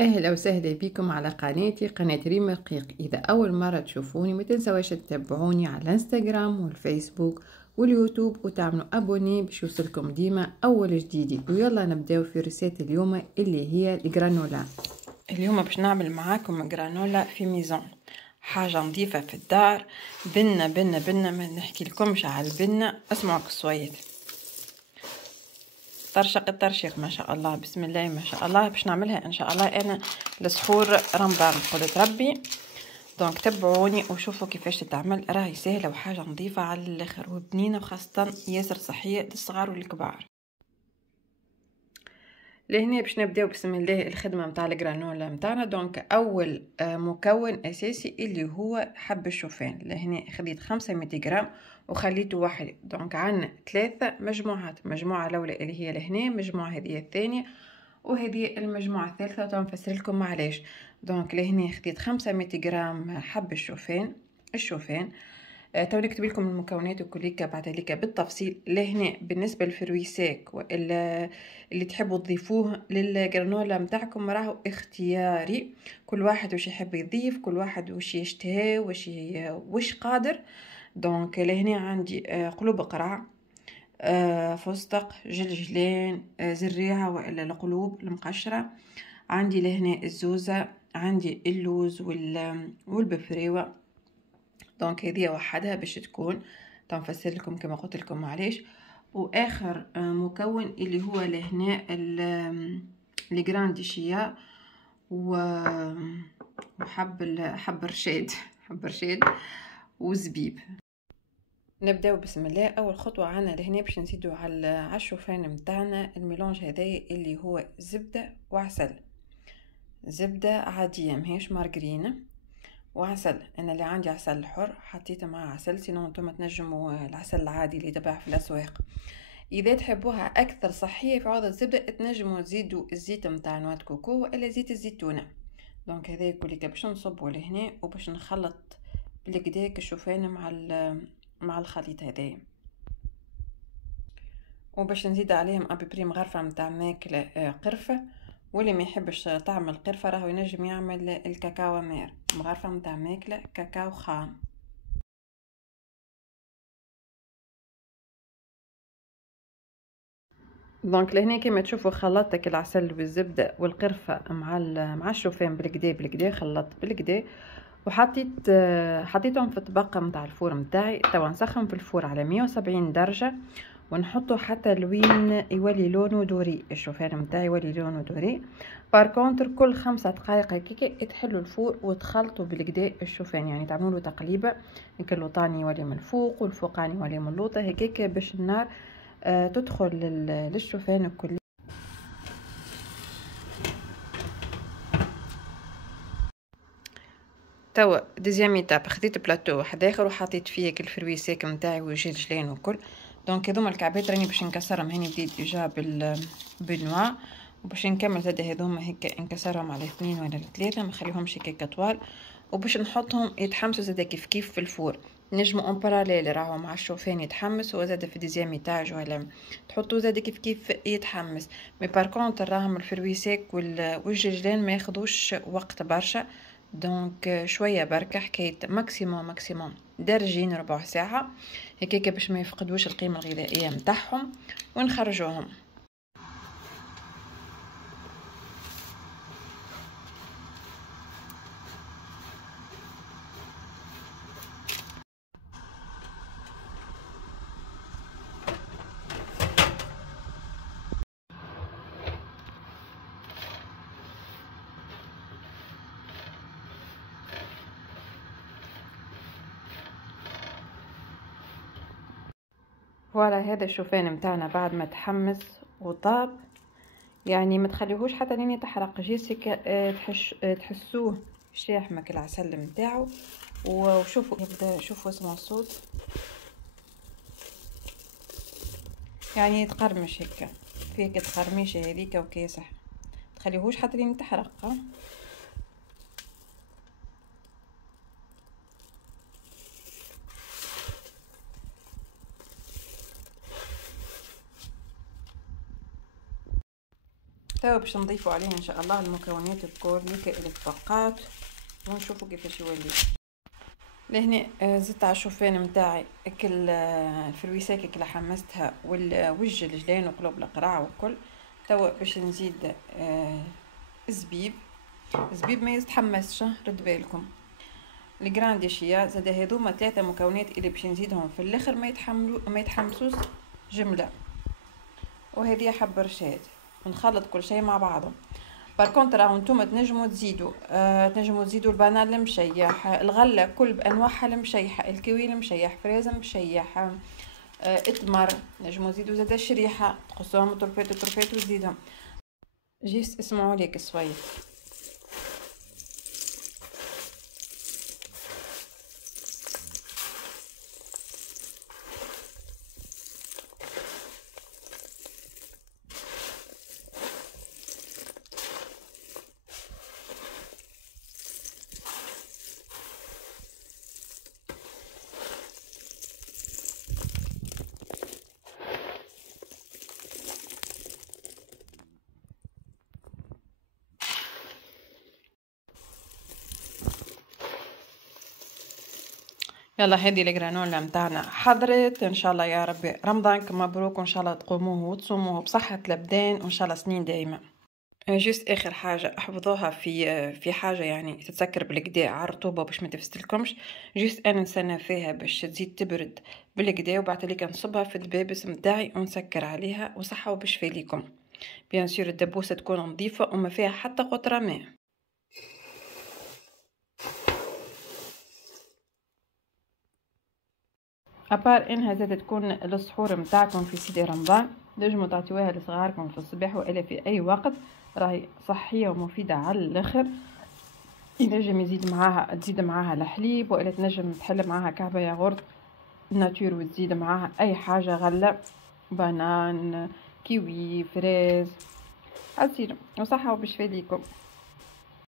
أهلا وسهلا بكم على قناة ريم رقيق. إذا أول مرة تشوفوني ما تنسوش تتابعوني على الانستغرام والفيسبوك واليوتيوب وتعملوا أبوني باش يوصلكم ديما أول جديدي. ويلا نبداو في ريسيت اليوم اللي هي الجرانولا. اليوم باش نعمل معاكم جرانولا في ميزون، حاجة نظيفة في الدار. بنة ما نحكي لكمش على البنة. اسمعوا كصويت طرشق الترشيق ما شاء الله، بسم الله ما شاء الله. باش نعملها ان شاء الله انا لسحور رمضان قلت ربي. دونك تبعوني وشوفوا كيفاش تتعمل، راهي سهله وحاجه نظيفه على الاخر وبنينه، وخاصه ياسر صحيه للصغار والكبار. لهنا باش نبداو بسم الله الخدمه نتاع الجرانولا نتاعنا. دونك اول مكون اساسي اللي هو حب الشوفان. لهنا خديت 500 غرام وخليته واحد. دونك عندنا 3 مجموعات، مجموعه الاولى اللي هي لهنا، مجموعه هذه الثانيه، وهذه المجموعه الثالثه وتنفسر لكم علاش. دونك لهنا خديت 500 غرام حب الشوفان. تو نكتب لكم المكونات وكليكا بعد ذلك بالتفصيل. لهنا بالنسبه للفرويساك والا اللي تحبوا تضيفوه للجرانولا متاعكم راهو اختياري، كل واحد وش يحب يضيف، كل واحد وش يشتهي وش قادر. دونك لهنا عندي قلوب قرع، فستق، جلجلين، زريعه والا القلوب المقشره. عندي لهنا الزوزه، عندي اللوز والبفريوه. دونك هذه وحدها باش تكون تنفسر لكم كما قلت لكم معليش. واخر مكون اللي هو لهنا الجراندي شيا حب رشاد وزبيب. نبداو بسم الله. اول خطوه عنا لهنا باش نزيدو على الشوفان متاعنا الميلونج هذايا اللي هو زبده وعسل، زبده عاديه ماهيش مارغرينا، وعسل. انا اللي عندي عسل حر حطيته مع عسل، سينو انتم تنجموا العسل العادي اللي يتباع في الاسواق. اذا تحبوها اكثر صحيه في عوض الزبده تنجموا تزيدوا الزيت نتاع نواه كوكو والا زيت الزيتونه. دونك هذا كليك باش نصبوا لهنا وباش نخلط بالكدا الشوفان مع الخليط هذايا، وباش نزيد عليهم ابيبري مغرفه نتاع ماكله قرفه. واللي ما يحبش طعم القرفه راهو ينجم يعمل الكاكاو مير، مغرفه نتاع ماكله كاكاو خام. دونك لهنا كما تشوفوا خلطت العسل والزبده والقرفه مع الشوفان بالكدا خلطت بالكدا، حطيتهم في الطبق نتاع الفور نتاعي. توا نسخن في الفور على 170 درجه ونحطه حتى لوين يولي لونه دوري، الشوفان نتاعي يولي لونه دوري. باركونتر كل 5 دقائق هكاك تحلوا الفور وتخلطوا بالكدا الشوفان، يعني تعملوا له تقليبه، اللوطاني يولي من الفوق والفوقاني يولي من اللوطه هكاك باش النار تدخل للشوفان الكل. توا ديزيام ايتاب خديت بلاطو واحد اخر وحطيت فيه الفرويساك نتاعي والجلجلين وكل. دونك هذوما الكعبات راني باش نكسرهم، هاني بديت ديجا بالنوا، وباش نكمل زاد هذوما هيك نكسرهم على 2 ولا 3، ما نخليهمش هكاك طوال، وباش نحطهم يتحمسوا زاد كيف في الفور. نجموا اون باراليل راهو مع الشوفان يتحمس وزاد في ديزيام ايتاج ولا تحطوا زاد كيف يتحمس. مي باركونت راهم الفرويساك والجلجلين ما ياخذوش وقت برشا. دونك شويه بركه، حكايه ماكسيموم درجين ربع ساعه هكاك باش ما يفقدوش القيمه الغذائيه نتاعهم، ونخرجوهم. فوالا هذا الشوفان متاعنا بعد ما تحمس وطاب، يعني ما تخليهوش حتى لين يتحرق جيسك، تحسوه شاحمك العسل متاعو. وشوفوا يبدا، شوفوا اسمعوا الصوت، يعني يتقرمش هيك فيك تقرميشه هذيك وكاسح، تخليهوش حتى لين يتحرق. توا باش نضيفوا عليه ان شاء الله المكونات الكل اللي تبقات ونشوفوا كيفاش يولي. لهنا زدت على الشوفان متاعي اكل الفرويساك اللي حمستها والوجه الجلان وقلوب القراع والكل. توا باش نزيد الزبيب ما يتحمسش، رد بالكم. الجران دي شيا زاد هذوما 3 مكونات اللي باش نزيدهم في الاخر ما يتحمسوش جمله. وهذه حب رشاد ونخلط كل شيء مع بعضه. باركونت راهو نتوما تنجموا تزيدوا البنان المشيح، الغله كل بانواعها المشيحه، الكيوي المشيح، فريز مشيح، اتمر، نجموا تزيدوا زاد الشريحه تقصوهم طرفات وتزيدهم. جيست اسمعوا ليك شويه. يلا هذه الجرانولا متاعنا حضرت ان شاء الله يا ربي. رمضانكم مبروك وان شاء الله تقوموه وتصوموه بصحة الابدان وان شاء الله سنين دايما. جست اخر حاجه احفظوها في حاجه يعني تتسكر بالكدا على الرطوبه باش ما تفسدلكمش. جست انا نستنى فيها باش تزيد تبرد بالكدا وبعد ليك نصبها في الدبابس متاعي ونسكر عليها وصحه وبشفي ليكم. بيان سور الدبوسه تكون نظيفه وما فيها حتى قطره ماء. ابار انها زاد تكون السحور متاعكم في سيدي رمضان، نجموا تعطيوها لصغاركم في الصباح والا في اي وقت، راهي صحيه ومفيده على الاخر. ينجم تزيد معاها الحليب والا تنجم تحل معاها كعبه ياغورت ناتور وتزيد معاها اي حاجه غله، بنان، كيوي، فريز، عصير وصحه وبشفي ليكم.